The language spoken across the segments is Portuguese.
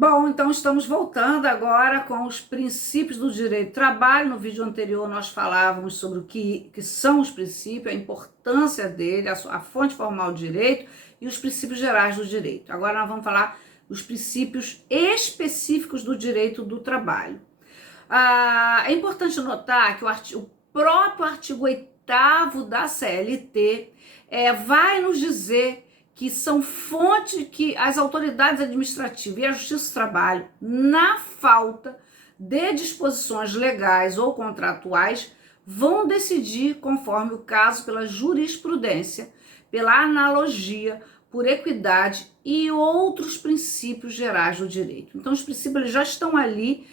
Bom, então estamos voltando agora com os princípios do direito do trabalho. No vídeo anterior nós falávamos sobre o que são os princípios, a importância dele, a fonte formal do direito e os princípios gerais do direito. Agora nós vamos falar dos princípios específicos do direito do trabalho. É importante notar que o próprio artigo 8º da CLT vai nos dizer que são fonte que as autoridades administrativas e a Justiça do Trabalho, na falta de disposições legais ou contratuais, vão decidir, conforme o caso, pela jurisprudência, pela analogia, por equidade e outros princípios gerais do direito. Então, os princípios eles já estão ali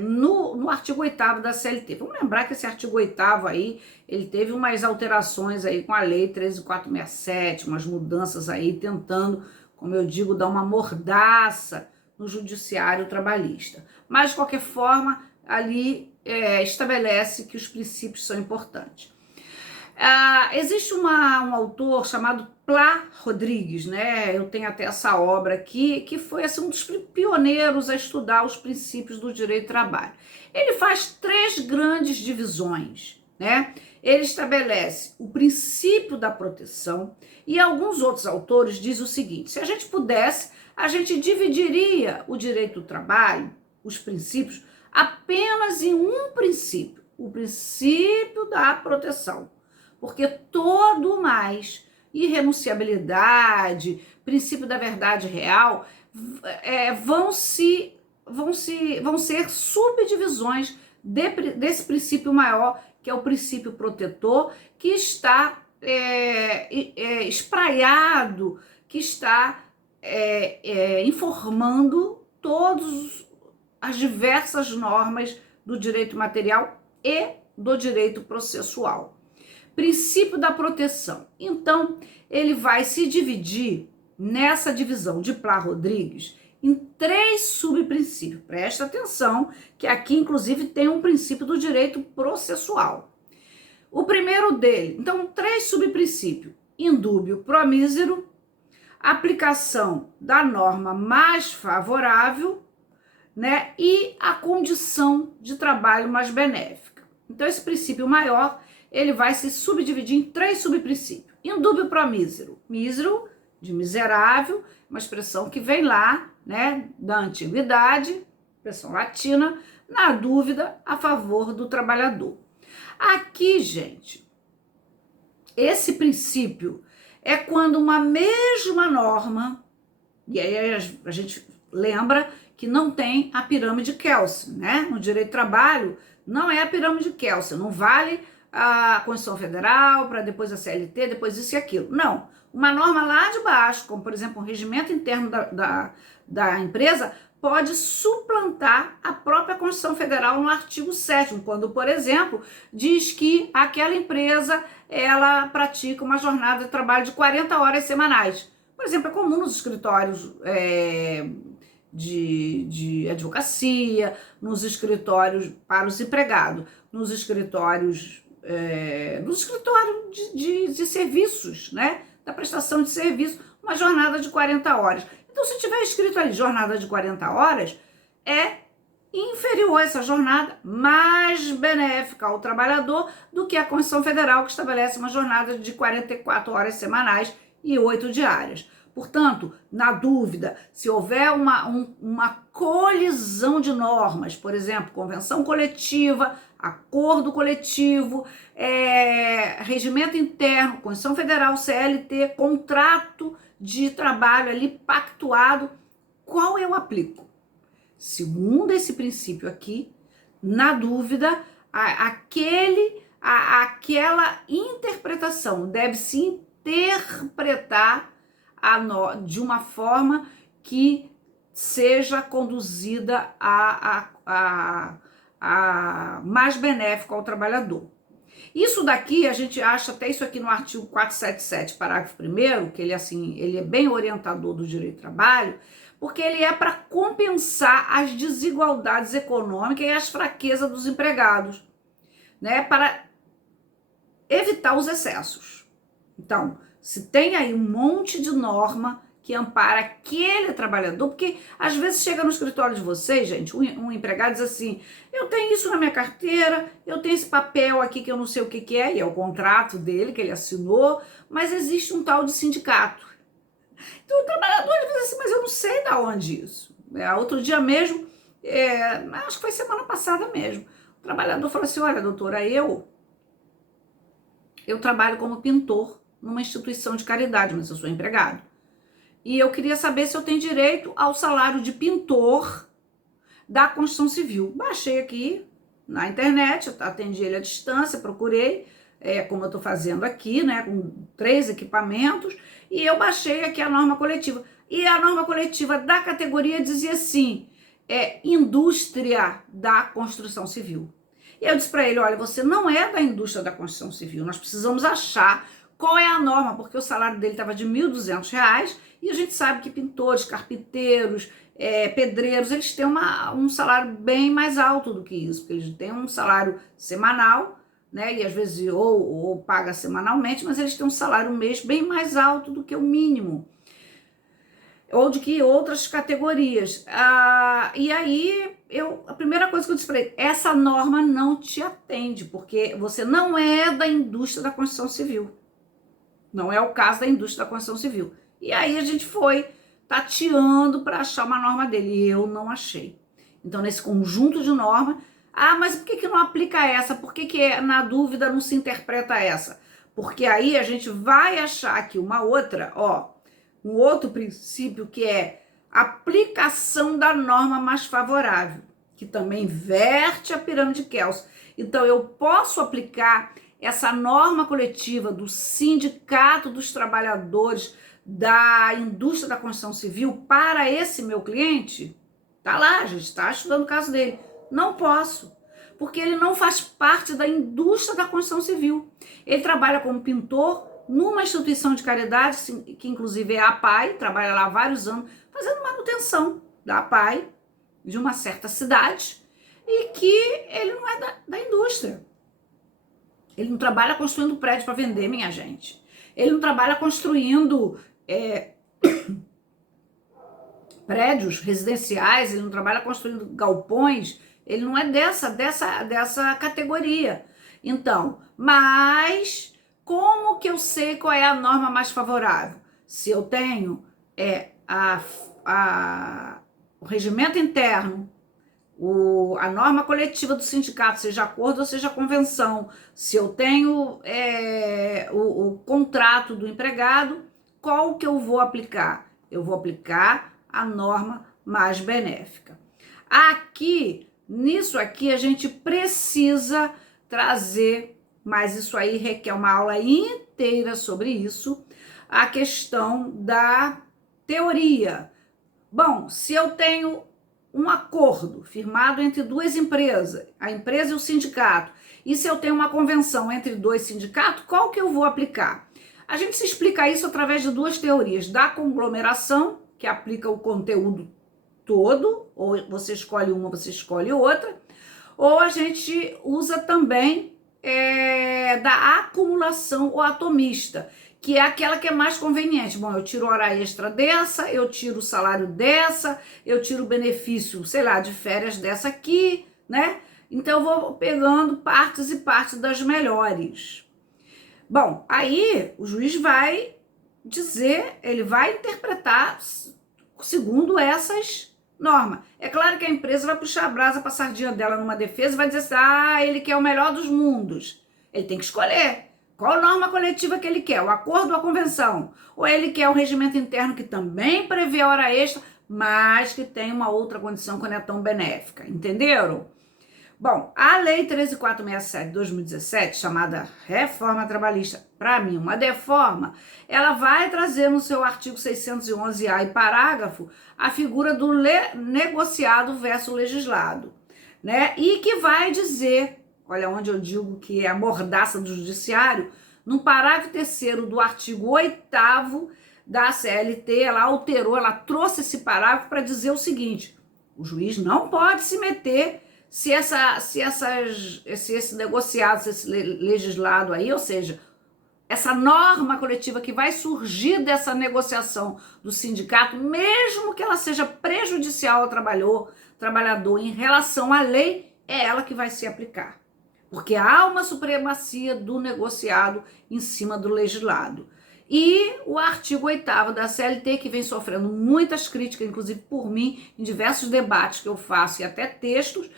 no artigo 8º da CLT. Vamos lembrar que esse artigo 8º aí, ele teve umas alterações aí com a lei 13.467, umas mudanças aí tentando, como eu digo, dar uma mordaça no judiciário trabalhista. Mas, de qualquer forma, ali estabelece que os princípios são importantes. Existe um autor chamado Plá Rodrigues, né? Eu tenho até essa obra aqui, que foi assim, um dos pioneiros a estudar os princípios do direito do trabalho. Ele faz 3 grandes divisões, né? Ele estabelece o princípio da proteção e alguns outros autores dizem o seguinte: se a gente pudesse, a gente dividiria o direito do trabalho, os princípios, apenas em um princípio, o princípio da proteção. Porque todo mais, irrenunciabilidade, princípio da verdade real, vão ser subdivisões desse princípio maior, que é o princípio protetor, que está espraiado, que está informando todas as diversas normas do direito material e do direito processual. Princípio da proteção. Então, ele vai se dividir nessa divisão de Plá Rodrigues em 3 subprincípios. Presta atenção que aqui, inclusive, tem um princípio do direito processual. O primeiro dele, então, 3 subprincípios: indúbio pro mísero, aplicação da norma mais favorável, né, e a condição de trabalho mais benéfica. Então, esse princípio maior ele vai se subdividir em 3 subprincípios. Indúbio pro mísero. Mísero, de miserável, uma expressão que vem lá, né, da antiguidade, expressão latina, na dúvida, a favor do trabalhador. Aqui, gente, esse princípio é quando uma mesma norma, e aí a gente lembra que não tem a pirâmide Kelsen, né? No direito do trabalho, não é a pirâmide Kelsen, não vale a Constituição Federal, para depois a CLT, depois isso e aquilo. Não. Uma norma lá de baixo, como por exemplo o regimento interno da empresa, pode suplantar a própria Constituição Federal no artigo 7º, quando, por exemplo, diz que aquela empresa ela pratica uma jornada de trabalho de 40 horas semanais. Por exemplo, é comum nos escritórios de advocacia, nos escritórios para os empregados, nos escritórios de serviços, né? Da prestação de serviço, uma jornada de 40 horas. Então, se tiver escrito ali jornada de 40 horas, é inferior a essa jornada, mais benéfica ao trabalhador do que a Constituição Federal, que estabelece uma jornada de 44 horas semanais e 8 diárias. Portanto, na dúvida, se houver uma colisão de normas, por exemplo, convenção coletiva, acordo coletivo, regimento interno, Constituição Federal, CLT, contrato de trabalho ali pactuado, qual eu aplico? Segundo esse princípio aqui, na dúvida, aquela interpretação deve se interpretar de uma forma que seja conduzida a mais benéfico ao trabalhador. Isso daqui, a gente acha até isso aqui no artigo 477, parágrafo 1º, que ele é bem orientador do direito do trabalho, porque ele é para compensar as desigualdades econômicas e as fraquezas dos empregados, né, para evitar os excessos. Então, se tem aí um monte de norma que ampara aquele trabalhador, porque às vezes chega no escritório de vocês, gente, um empregado diz assim, eu tenho isso na minha carteira, eu tenho esse papel aqui que eu não sei o que que é, e é o contrato dele que ele assinou, mas existe um tal de sindicato. Então o trabalhador diz assim, mas eu não sei de onde isso. Outro dia mesmo, acho que foi semana passada mesmo, o trabalhador falou assim, olha doutora, eu trabalho como pintor numa instituição de caridade, mas eu sou empregado. E eu queria saber se eu tenho direito ao salário de pintor da construção civil. Baixei aqui na internet, eu atendi ele à distância, procurei, como eu estou fazendo aqui, né, com 3 equipamentos, e eu baixei aqui a norma coletiva. E a norma coletiva da categoria dizia assim, indústria da construção civil. E eu disse para ele, olha, você não é da indústria da construção civil, nós precisamos achar qual é a norma, porque o salário dele estava de R$ 1.200 e a gente sabe que pintores, carpinteiros, pedreiros, eles têm um salário bem mais alto do que isso, porque eles têm um salário semanal, né, e às vezes ou paga semanalmente, mas eles têm um salário mês bem mais alto do que o mínimo, ou de que outras categorias. E aí, a primeira coisa que eu disse para ele, essa norma não te atende, porque você não é da indústria da construção civil. Não é o caso da indústria da construção civil. E aí a gente foi tateando para achar uma norma dele, e eu não achei. Então, nesse conjunto de normas, mas por que não aplica essa? Por que na dúvida não se interpreta essa? Porque aí a gente vai achar aqui uma outra, um outro princípio que é aplicação da norma mais favorável, que também inverte a pirâmide Kelsen. Então, eu posso aplicar essa norma coletiva do Sindicato dos Trabalhadores da Indústria da Construção Civil para esse meu cliente? Tá lá, a gente está estudando o caso dele. Não posso, porque ele não faz parte da indústria da construção civil. Ele trabalha como pintor numa instituição de caridade, que inclusive é a APAI, trabalha lá há vários anos, fazendo manutenção da APAI, de uma certa cidade, e que ele não é da indústria. Ele não trabalha construindo prédio para vender, minha gente. Ele não trabalha construindo prédios residenciais, ele não trabalha construindo galpões, ele não é dessa categoria. Então, mas como que eu sei qual é a norma mais favorável? Se eu tenho o regimento interno, a norma coletiva do sindicato, seja acordo ou seja convenção, se eu tenho o contrato do empregado, qual que eu vou aplicar? Eu vou aplicar a norma mais benéfica. Nisso aqui, a gente precisa trazer, mas isso aí requer uma aula inteira sobre isso, a questão da teoria. Bom, se eu tenho um acordo firmado entre 2 empresas, a empresa e o sindicato, e se eu tenho uma convenção entre 2 sindicatos, qual que eu vou aplicar? A gente se explica isso através de 2 teorias, da conglomeração, que aplica o conteúdo todo, ou você escolhe uma, você escolhe outra, ou a gente usa também da acumulação ou atomista, que é aquela que é mais conveniente. Bom, eu tiro hora extra dessa, eu tiro o salário dessa, eu tiro o benefício, sei lá, de férias dessa aqui, né? Então eu vou pegando partes e partes das melhores. Bom, aí o juiz vai dizer, ele vai interpretar segundo essas normas. É claro que a empresa vai puxar a brasa para a sardinha dela numa defesa e vai dizer assim, ele quer o melhor dos mundos. Ele tem que escolher. Qual norma coletiva que ele quer? O acordo ou a convenção? Ou ele quer o regimento interno que também prevê hora extra, mas que tem uma outra condição que não é tão benéfica? Entenderam? Bom, a Lei 13.467 de 2017, chamada Reforma Trabalhista, para mim, uma deforma, ela vai trazer no seu artigo 611-A e parágrafo a figura do negociado versus legislado, né? E que vai dizer, olha onde eu digo que é a mordaça do judiciário, no parágrafo 3º do artigo 8º da CLT, ela alterou, ela trouxe esse parágrafo para dizer o seguinte, o juiz não pode se meter se esse negociado, se esse legislado aí, ou seja, essa norma coletiva que vai surgir dessa negociação do sindicato, mesmo que ela seja prejudicial ao trabalhador em relação à lei, é ela que vai se aplicar. Porque há uma supremacia do negociado em cima do legislado. E o artigo 8º da CLT, que vem sofrendo muitas críticas, inclusive por mim, em diversos debates que eu faço e até textos,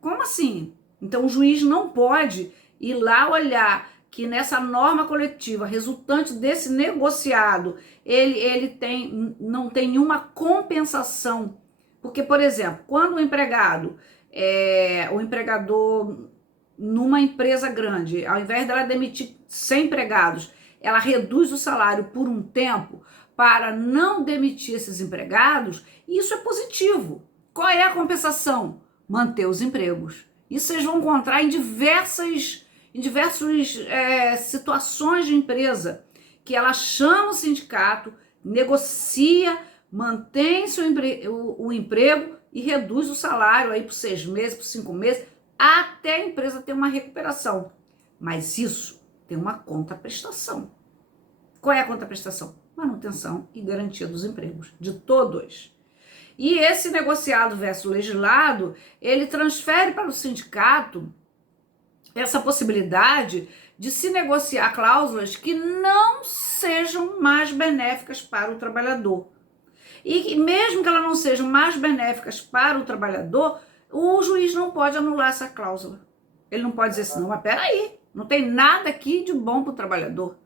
como assim? Então o juiz não pode ir lá olhar que nessa norma coletiva resultante desse negociado, ele não tem nenhuma compensação. Porque, por exemplo, quando o empregador numa empresa grande, ao invés dela demitir 100 empregados, ela reduz o salário por um tempo para não demitir esses empregados, isso é positivo. Qual é a compensação? Manter os empregos. Isso vocês vão encontrar em diversas situações de empresa, que ela chama o sindicato, negocia, mantém o emprego e reduz o salário aí por 6 meses, por 5 meses, até a empresa ter uma recuperação. Mas isso tem uma contraprestação. Qual é a contraprestação? Manutenção e garantia dos empregos, de todos. E esse negociado versus legislado, ele transfere para o sindicato essa possibilidade de se negociar cláusulas que não sejam mais benéficas para o trabalhador. E mesmo que elas não sejam mais benéficas para o trabalhador, o juiz não pode anular essa cláusula. Ele não pode dizer assim, não, mas peraí, não tem nada aqui de bom para o trabalhador,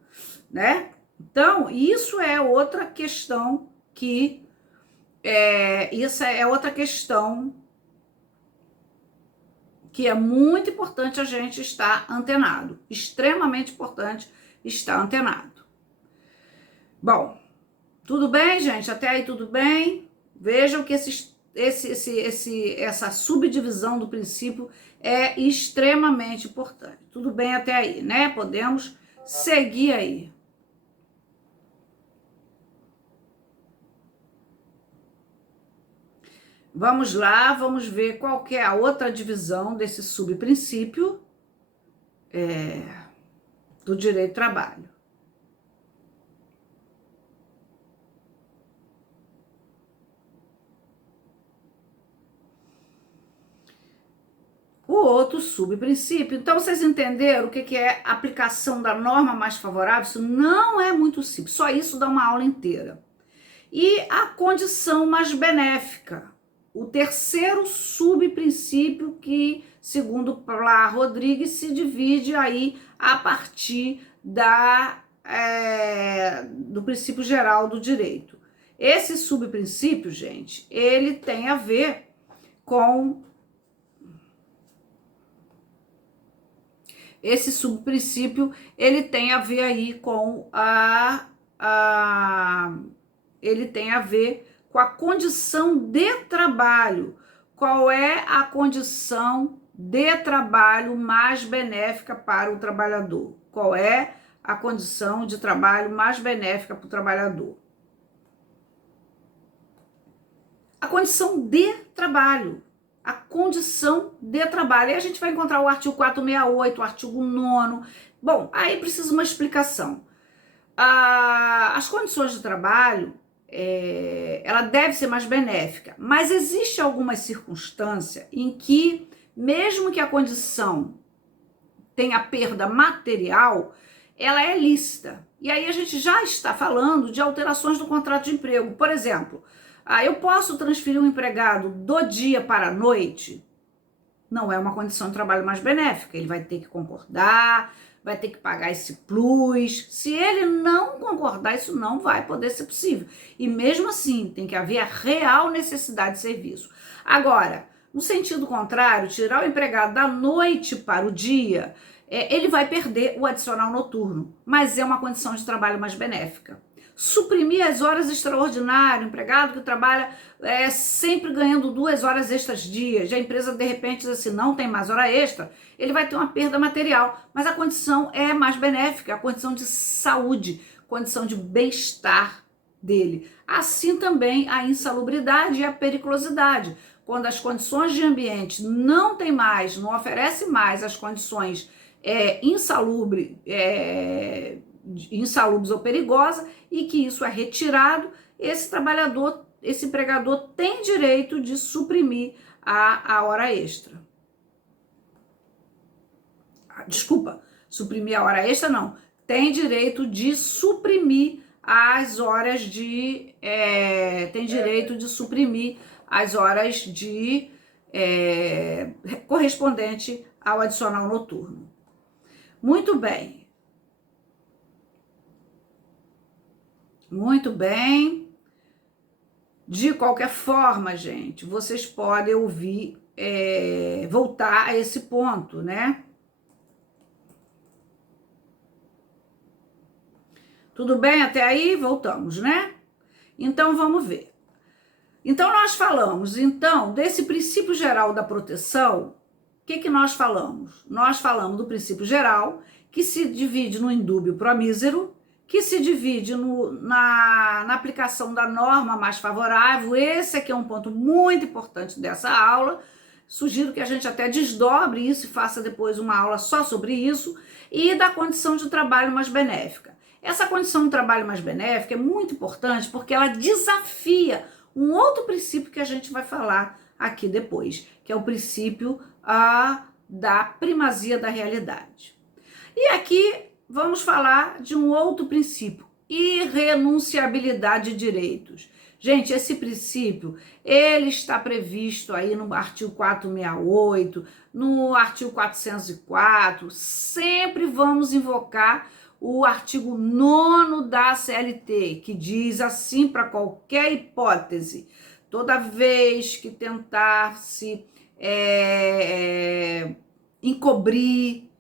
né? Então, isso é outra questão que é muito importante a gente estar antenado, extremamente importante estar antenado. Bom, tudo bem, gente? Até aí tudo bem? Vejam que essa subdivisão do princípio é extremamente importante. Tudo bem até aí, né? Podemos seguir aí. Vamos lá, vamos ver qual que é a outra divisão desse subprincípio do direito do trabalho. O outro subprincípio, então vocês entenderam o que é a aplicação da norma mais favorável? Isso não é muito simples, só isso dá uma aula inteira. E a condição mais benéfica, o terceiro subprincípio que, segundo Plá Rodrigues, se divide aí a partir do princípio geral do direito. Esse subprincípio, gente, ele tem a ver com... Esse subprincípio, ele tem a ver aí com ele tem a ver com a condição de trabalho. Qual é a condição de trabalho mais benéfica para o trabalhador? Qual é a condição de trabalho mais benéfica para o trabalhador? A condição de trabalho. A condição de trabalho. E a gente vai encontrar o artigo 468, o artigo 9º. Bom, aí precisa uma explicação. As condições de trabalho, ela deve ser mais benéfica, mas existe alguma circunstância em que, mesmo que a condição tenha perda material, ela é lícita. E aí a gente já está falando de alterações no contrato de emprego. Por exemplo, eu posso transferir um empregado do dia para a noite? Não é uma condição de trabalho mais benéfica. Ele vai ter que concordar, vai ter que pagar esse plus. Se ele não concordar, isso não vai poder ser possível. E mesmo assim, tem que haver a real necessidade de serviço. Agora, no sentido contrário, tirar o empregado da noite para o dia, ele vai perder o adicional noturno, mas é uma condição de trabalho mais benéfica. Suprimir as horas extraordinárias, o empregado que trabalha sempre ganhando 2 horas extras dia, já a empresa de repente diz assim, não tem mais hora extra, ele vai ter uma perda material, mas a condição é mais benéfica, a condição de saúde, condição de bem-estar dele. Assim também a insalubridade e a periculosidade, quando as condições de ambiente não tem mais, não oferece mais as condições insalubre, insalubres ou perigosa, e que isso é retirado, esse trabalhador, esse empregador tem direito de suprimir a hora extra. Desculpa, suprimir a hora extra não, tem direito de suprimir as horas de, tem direito de suprimir as horas de correspondente ao adicional noturno. Muito bem. Muito bem. De qualquer forma, gente, vocês podem ouvir, voltar a esse ponto, né? Tudo bem até aí? Voltamos, né? Então, vamos ver. Então, nós falamos, então, desse princípio geral da proteção. O que nós falamos? Nós falamos do princípio geral, que se divide no indúbio pro mísero, que se divide na aplicação da norma mais favorável. Esse aqui é um ponto muito importante dessa aula. Sugiro que a gente até desdobre isso e faça depois uma aula só sobre isso. E da condição de trabalho mais benéfica. Essa condição de trabalho mais benéfica é muito importante porque ela desafia um outro princípio que a gente vai falar aqui depois, que é o princípio da primazia da realidade. E aqui vamos falar de um outro princípio, irrenunciabilidade de direitos. Gente, esse princípio, ele está previsto aí no artigo 468, no artigo 404, sempre vamos invocar o artigo 9º da CLT, que diz assim para qualquer hipótese, toda vez que tentar se encobrir,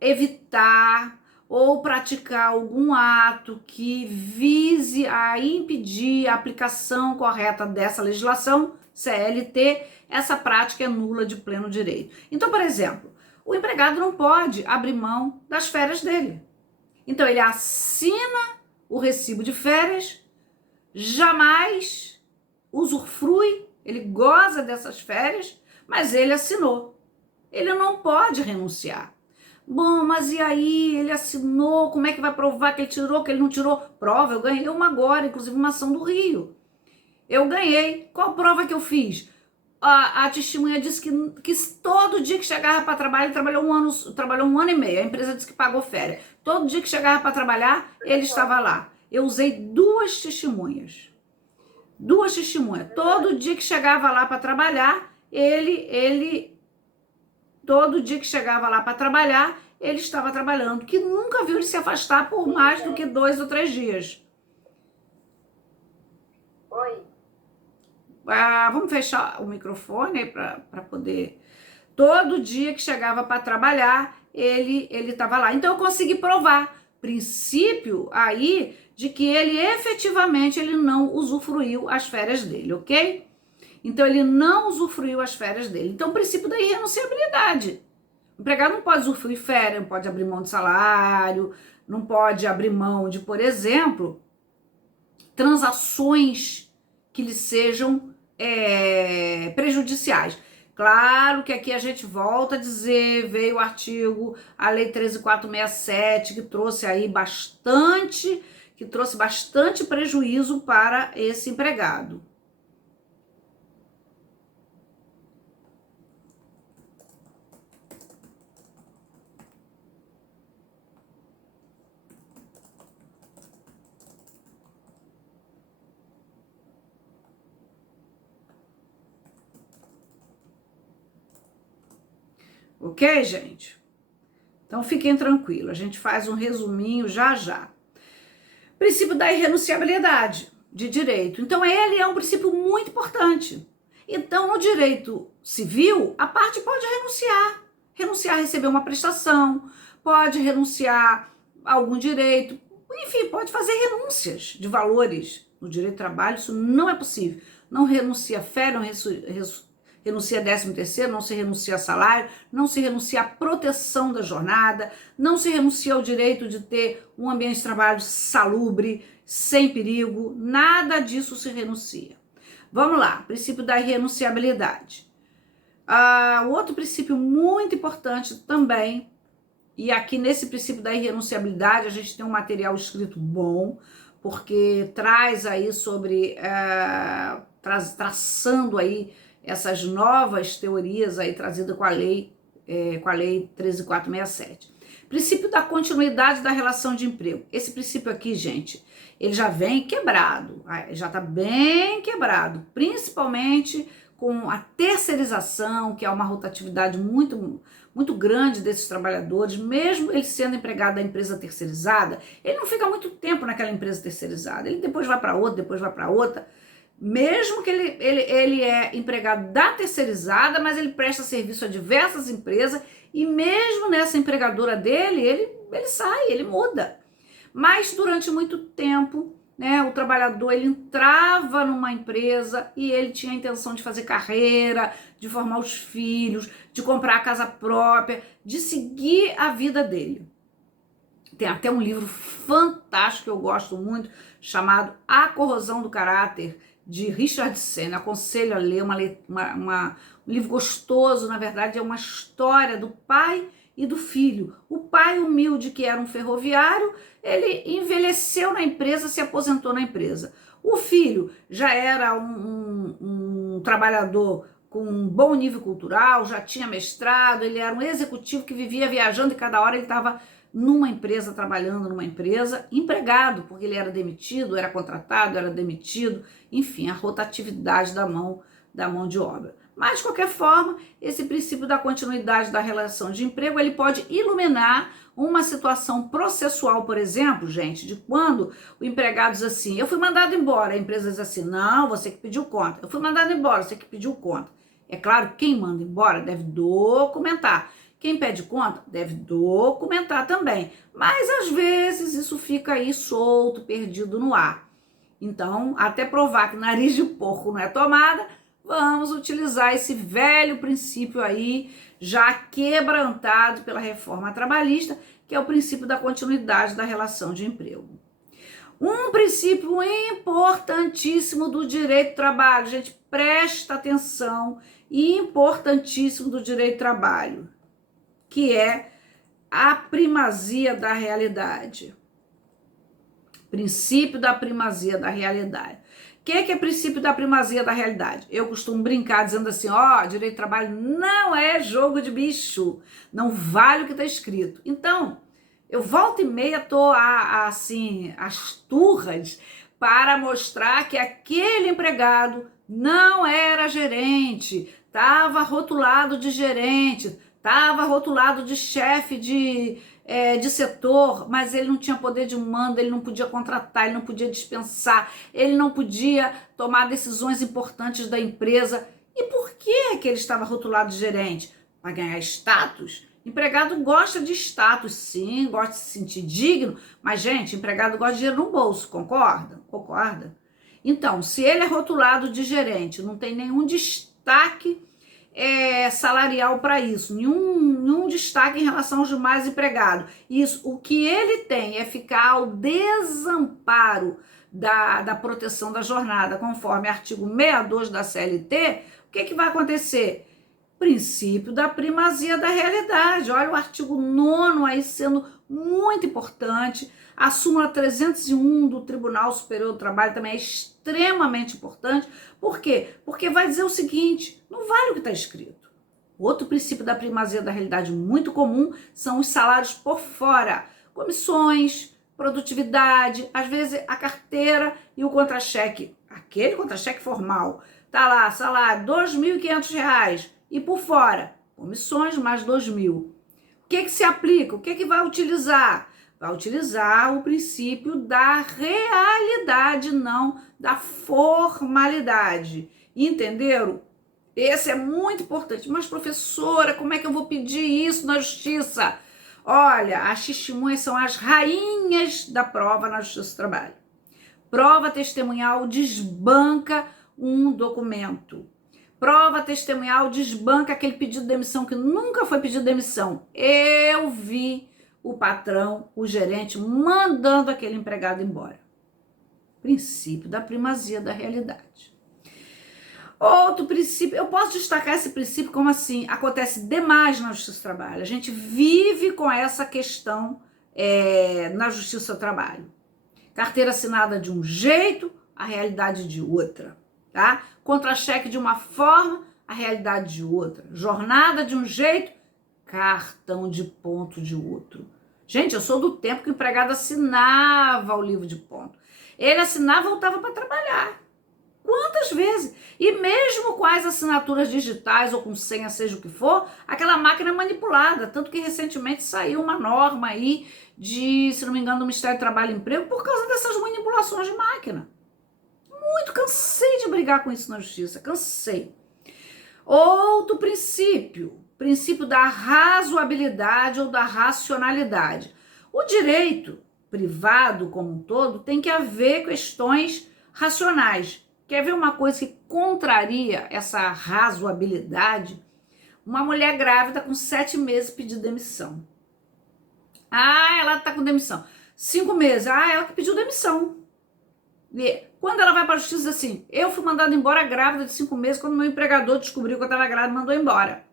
evitar ou praticar algum ato que vise a impedir a aplicação correta dessa legislação, CLT, essa prática é nula de pleno direito. Então, por exemplo, o empregado não pode abrir mão das férias dele. Então, ele assina o recibo de férias, jamais usufrui, ele goza dessas férias, mas ele assinou. Ele não pode renunciar. Bom, mas e aí? Ele assinou, como é que vai provar que ele tirou, que ele não tirou? Prova, eu ganhei uma agora, inclusive uma ação do Rio. Eu ganhei. Qual prova que eu fiz? A testemunha disse que todo dia que chegava para trabalhar, ele trabalhou um ano e meio. A empresa disse que pagou férias. Todo dia que chegava para trabalhar, ele estava lá. Eu usei duas testemunhas. Todo dia que chegava lá para trabalhar, todo dia que chegava lá para trabalhar, ele estava trabalhando. Que nunca viu ele se afastar por mais do que 2 ou 3 dias. Oi. Vamos fechar o microfone para poder... Todo dia que chegava para trabalhar, ele estava lá. Então, eu consegui provar. Princípio aí de que ele efetivamente ele não usufruiu as férias dele, ok? Então, ele não usufruiu as férias dele. Então, o princípio da irrenunciabilidade. O empregado não pode usufruir férias, não pode abrir mão de salário, não pode abrir mão de, por exemplo, transações que lhe sejam prejudiciais. Claro que aqui a gente volta a dizer, veio o artigo, a lei 13.467, que trouxe aí bastante prejuízo para esse empregado. Ok, gente? Então, fiquem tranquilos, a gente faz um resuminho já. Princípio da irrenunciabilidade de direito. Então, ele é um princípio muito importante. Então, no direito civil, a parte pode renunciar. Renunciar a receber uma prestação, pode renunciar a algum direito, enfim, pode fazer renúncias de valores. No direito do trabalho, isso não é possível. Não renuncia a férias, não renuncia 13º, não se renuncia a salário, não se renuncia à proteção da jornada, não se renuncia ao direito de ter um ambiente de trabalho salubre, sem perigo, nada disso se renuncia. Vamos lá, princípio da irrenunciabilidade. O outro princípio muito importante também E aqui nesse princípio da irrenunciabilidade, a gente tem um material escrito bom, porque traz aí sobre, traçando aí essas novas teorias aí trazidas com a lei 13.467. Princípio da continuidade da relação de emprego. Esse princípio aqui, gente, ele já vem quebrado, já está bem quebrado, principalmente com a terceirização, que é uma rotatividade muito grande desses trabalhadores, mesmo ele sendo empregado da empresa terceirizada, ele não fica muito tempo naquela empresa terceirizada, ele depois vai para outra, depois vai para outra, mesmo que ele é empregado da terceirizada, mas ele presta serviço a diversas empresas, e mesmo nessa empregadora dele, ele sai, ele muda. Mas durante muito tempo, né, o trabalhador ele entrava numa empresa e ele tinha a intenção de fazer carreira, de formar os filhos, de comprar a casa própria, de seguir a vida dele. Tem até um livro fantástico que eu gosto muito, chamado A Corrosão do Caráter, de Richard Sennett. Aconselho a ler, um livro gostoso, na verdade, é uma história do pai e do filho. O pai humilde, que era um ferroviário, ele envelheceu na empresa, se aposentou na empresa. O filho já era um trabalhador com um bom nível cultural, já tinha mestrado, ele era um executivo que vivia viajando e cada hora ele estava numa empresa, trabalhando numa empresa, empregado, porque ele era demitido, era contratado, era demitido, enfim, a rotatividade da mão de obra. Mas, de qualquer forma, esse princípio da continuidade da relação de emprego, ele pode iluminar uma situação processual, por exemplo, gente, de quando o empregado diz assim, eu fui mandado embora, a empresa diz assim, não, você que pediu conta, eu fui mandado embora, você que pediu conta. É claro, quem manda embora deve documentar. Quem pede conta deve documentar também, mas às vezes isso fica aí solto, perdido no ar. Então, até provar que nariz de porco não é tomada, vamos utilizar esse velho princípio aí, já quebrantado pela reforma trabalhista, que é o princípio da continuidade da relação de emprego. Um princípio importantíssimo do direito do trabalho, gente, presta atenção, importantíssimo do direito do trabalho, que é a primazia da realidade. Princípio da primazia da realidade. O que é princípio da primazia da realidade? Eu costumo brincar dizendo assim, direito do trabalho não é jogo de bicho, não vale o que está escrito. Então, eu volta e meia tô assim, as turras para mostrar que aquele empregado não era gerente, estava rotulado de gerente, estava rotulado de chefe de setor, mas ele não tinha poder de mando, ele não podia contratar, ele não podia dispensar, ele não podia tomar decisões importantes da empresa. E por que ele estava rotulado de gerente? Para ganhar status? Empregado gosta de status, sim, gosta de se sentir digno, mas, gente, empregado gosta de dinheiro no bolso, concorda? Concorda? Então, se ele é rotulado de gerente, não tem nenhum destaque salarial para isso, nenhum destaque em relação aos demais empregados. Isso, o que ele tem é ficar ao desamparo da proteção da jornada, conforme artigo 62 da CLT, o que vai acontecer? Princípio da primazia da realidade. Olha o artigo 9º aí sendo muito importante. A súmula 301 do Tribunal Superior do Trabalho também é extremamente importante. Por quê? Porque vai dizer o seguinte, não vale o que está escrito. Outro princípio da primazia da realidade muito comum são os salários por fora. Comissões, produtividade, às vezes a e o contra-cheque. Aquele contra-cheque formal. Tá lá, salário R$ 2.500. E por fora, comissões mais 2.000. O que se aplica? O que vai utilizar? Vai utilizar o princípio da realidade, não da formalidade. Entenderam? Esse é muito importante. Mas, professora, como é que eu vou pedir isso na justiça? Olha, as testemunhas são as rainhas da prova na Justiça do Trabalho. Prova testemunhal desbanca um documento. Prova testemunhal desbanca aquele pedido de demissão que nunca foi pedido de demissão. Eu vi o patrão, o gerente, mandando aquele empregado embora. Princípio da primazia da realidade. Outro princípio, eu posso destacar esse princípio como assim, acontece demais na Justiça do Trabalho. A gente vive com essa questão na Justiça do Trabalho. Carteira assinada de um jeito, a realidade de outra, tá? Contra-cheque de uma forma, a realidade de outra. Jornada de um jeito, cartão de ponto de outro. Gente, eu sou do tempo que o empregado assinava o livro de ponto. Ele assinava e voltava para trabalhar. Quantas vezes? E mesmo com as assinaturas digitais ou com senha, seja o que for, aquela máquina é manipulada. Tanto que recentemente saiu uma norma aí de, se não me engano, do Ministério do Trabalho e Emprego por causa dessas manipulações de máquina. Muito cansei de brigar com isso na justiça, cansei. Outro princípio da razoabilidade ou da racionalidade. O direito privado como um todo tem que haver questões racionais. Quer ver uma coisa que contraria essa razoabilidade? Uma mulher grávida com 7 meses pediu demissão. Ah, ela tá com demissão. 5 meses. Ah, ela que pediu demissão. E quando ela vai para a justiça assim, eu fui mandada embora grávida de 5 meses quando meu empregador descobriu que eu estava grávida e mandou embora.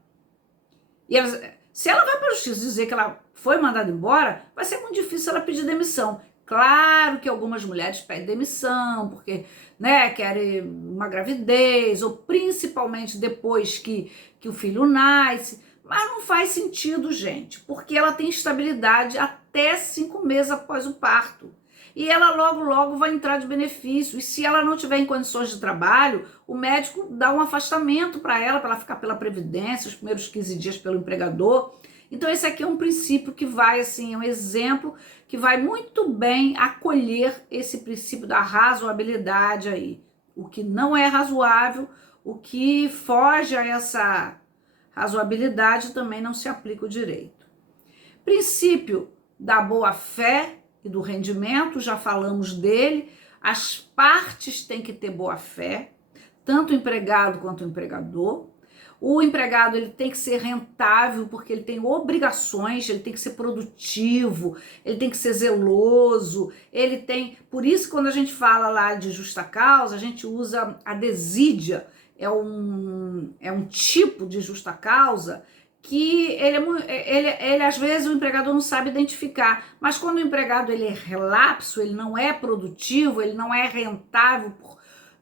E se ela vai para a justiça dizer que ela foi mandada embora, vai ser muito difícil ela pedir demissão. Claro que algumas mulheres pedem demissão porque, né, querem uma gravidez, ou principalmente depois que o filho nasce, mas não faz sentido, gente, porque ela tem estabilidade até 5 meses após o parto. E ela logo vai entrar de benefício. E se ela não tiver em condições de trabalho, o médico dá um afastamento para ela ficar pela Previdência, os primeiros 15 dias pelo empregador. Então esse aqui é um princípio que vai, assim, é um exemplo que vai muito bem acolher esse princípio da razoabilidade aí. O que não é razoável, o que foge a essa razoabilidade também não se aplica o direito. Princípio da boa-fé e do rendimento, já falamos dele. As partes têm que ter boa-fé, tanto o empregado quanto o empregador. O empregado ele tem que ser rentável porque ele tem obrigações, ele tem que ser produtivo, ele tem que ser zeloso, ele tem... Por isso, quando a gente fala lá de justa causa, a gente usa a desídia, é um tipo de justa causa que ele às vezes o empregador não sabe identificar, mas quando o empregado ele é relapso, ele não é produtivo, ele não é rentável,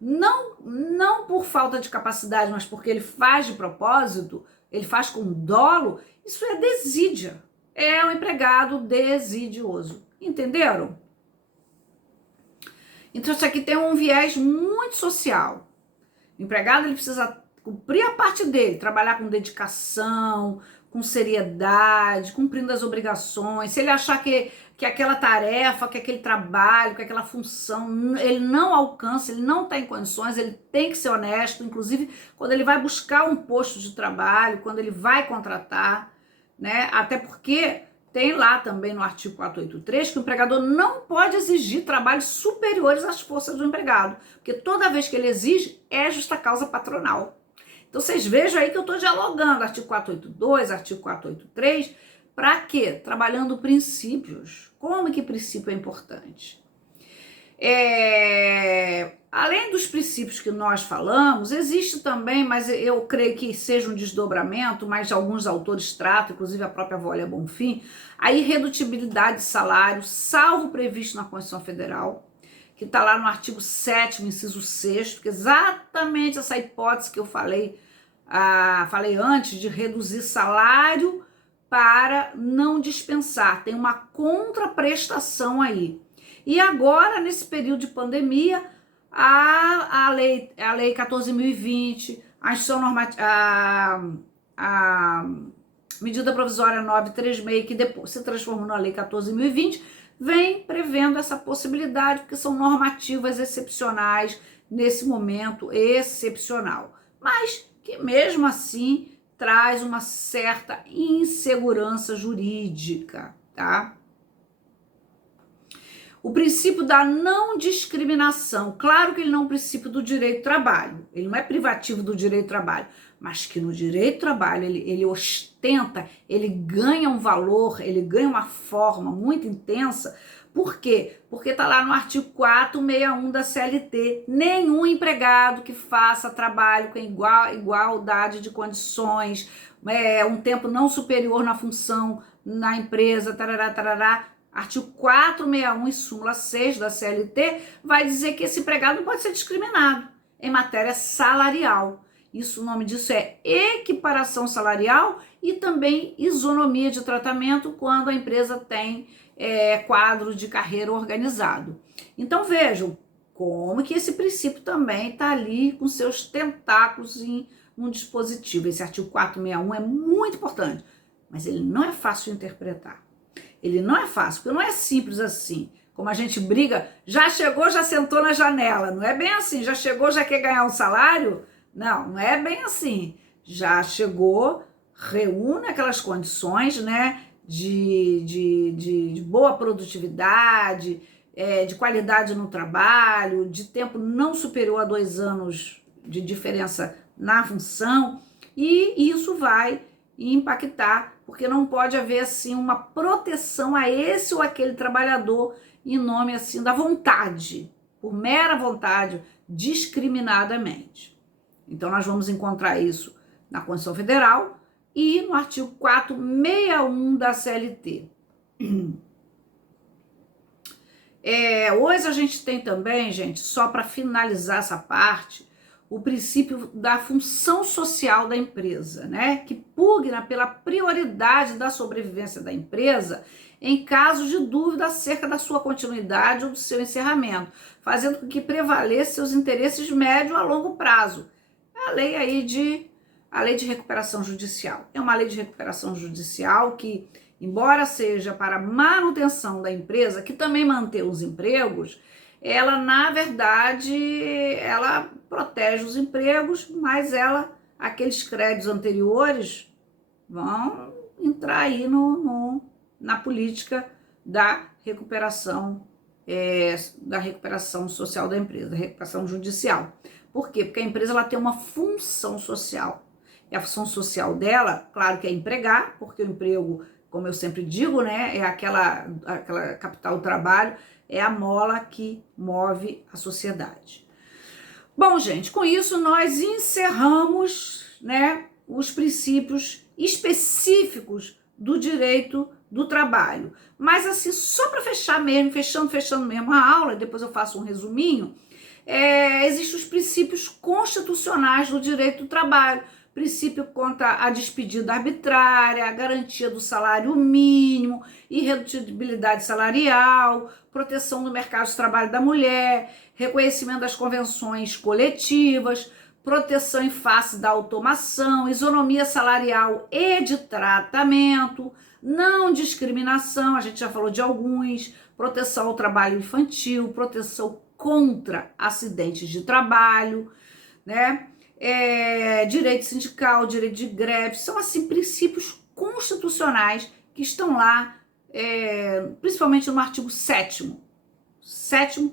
não por falta de capacidade, mas porque ele faz de propósito, ele faz com dolo, isso é desídia, é um empregado desidioso, entenderam? Então isso aqui tem um viés muito social. O empregado ele precisa cumprir a parte dele, trabalhar com dedicação, com seriedade, cumprindo as obrigações. Se ele achar que aquela tarefa, que aquele trabalho, que aquela função, ele não alcança, ele não está em condições, ele tem que ser honesto, inclusive quando ele vai buscar um posto de trabalho, quando ele vai contratar, né? Até porque tem lá também no artigo 483 que o empregador não pode exigir trabalhos superiores às forças do empregado, porque toda vez que ele exige é justa causa patronal. Então vocês vejam aí que eu estou dialogando artigo 482, artigo 483, para quê? Trabalhando princípios. Como que princípio é importante? Além dos princípios que nós falamos, existe também, mas eu creio que seja um desdobramento, mas alguns autores tratam, inclusive a própria Wólia Bonfim, a irredutibilidade de salário, salvo previsto na Constituição Federal, que está lá no artigo 7º, inciso 6º, que é exatamente essa hipótese que eu falei antes, de reduzir salário para não dispensar. Tem uma contraprestação aí. E agora, nesse período de pandemia, a lei 14.020, a medida provisória 936, que depois se transformou na lei 14.020, vem prevendo essa possibilidade, porque são normativas excepcionais nesse momento excepcional. Mas que mesmo assim traz uma certa insegurança jurídica, tá? O princípio da não discriminação, claro que ele não é um princípio do direito do trabalho, ele não é privativo do direito do trabalho, mas que no direito do trabalho ele ostenta, ele ganha um valor, ele ganha uma forma muito intensa, Por quê? Porque está lá no artigo 461 da CLT. Nenhum empregado que faça trabalho com igualdade de condições, um tempo não superior na função na empresa, tarará, tarará, artigo 461 e súmula 6 da CLT vai dizer que esse empregado não pode ser discriminado em matéria salarial. Isso, o nome disso é equiparação salarial e também isonomia de tratamento quando a empresa tem quadro de carreira organizado. Então vejam como que esse princípio também está ali com seus tentáculos em um dispositivo. Esse artigo 461 é muito importante, mas ele não é fácil de interpretar. Ele não é fácil, porque não é simples assim. Como a gente briga, já chegou, já sentou na janela. Não é bem assim, já chegou, já quer ganhar um salário? Não, não é bem assim. Já chegou, reúne aquelas condições, né, de boa produtividade, de qualidade no trabalho, de tempo não superior a 2 anos de diferença na função, e isso vai impactar, porque não pode haver assim uma proteção a esse ou aquele trabalhador em nome assim da vontade, por mera vontade, discriminadamente. Então nós vamos encontrar isso na Constituição Federal e no artigo 461 da CLT. Hoje a gente tem também, gente, só para finalizar essa parte, o princípio da função social da empresa, né? Que pugna pela prioridade da sobrevivência da empresa em caso de dúvida acerca da sua continuidade ou do seu encerramento, fazendo com que prevaleçam seus interesses médio a longo prazo. A lei de recuperação judicial. É uma lei de recuperação judicial que, embora seja para manutenção da empresa, que também mantém os empregos, ela, na verdade, ela protege os empregos, mas aqueles créditos anteriores vão entrar aí na política da recuperação social da empresa, da recuperação judicial. Por quê? Porque a empresa ela tem uma função social. E a função social dela, claro que é empregar, porque o emprego, como eu sempre digo, né, é aquela capital do trabalho, é a mola que move a sociedade. Bom, gente, com isso nós encerramos, né, os princípios específicos do direito do trabalho. Mas assim, só para fechar mesmo, fechando mesmo a aula, depois eu faço um resuminho, existem os princípios constitucionais do direito do trabalho. Princípio contra a despedida arbitrária, a garantia do salário mínimo, irredutibilidade salarial, proteção do mercado de trabalho da mulher, reconhecimento das convenções coletivas, proteção em face da automação, isonomia salarial e de tratamento, não discriminação, a gente já falou de alguns, proteção ao trabalho infantil, proteção contra acidentes de trabalho, né? Direito sindical, direito de greve, são assim princípios constitucionais que estão lá, principalmente no artigo 7º